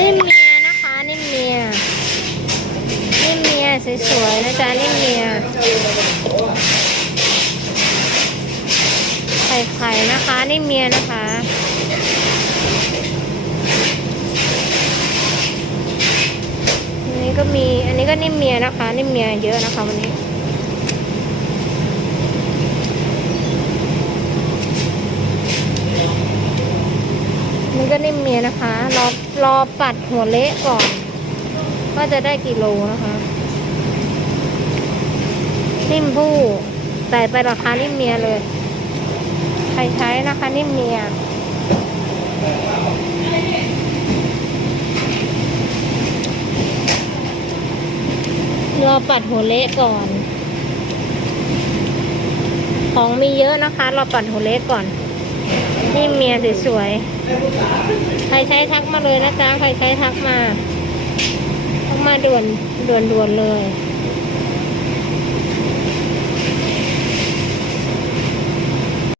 นิ่มเมียนะคะนิ่มเมียนิ่มเมียสวยๆนะจ๊ะนิ่มเมียไข่ไข่นะคะนิ่มเมียนะคะอันนี้ก็มีอันนี้ก็นิ่มเมียนะคะ นิ่มเมียเยอะนะคะวันนี้ นิ่มเมียนะคะ รอรอปัดหัวเละก่อน ว่าจะได้กี่โลนะคะ นิ่มผู้ใส่ไปราคานิ่มเมียเลย ใครใช้นะคะ นิ่มเมียรอปัดหัวเละก่อน ของมีเยอะนะคะ รอปัดหัวเละก่อน นี่เมียสวยๆ ใครใช้ทักมาเลยนะจ๊ะ ใครใช้ทักมา ทักมาด่วนด่วนด่วนเลย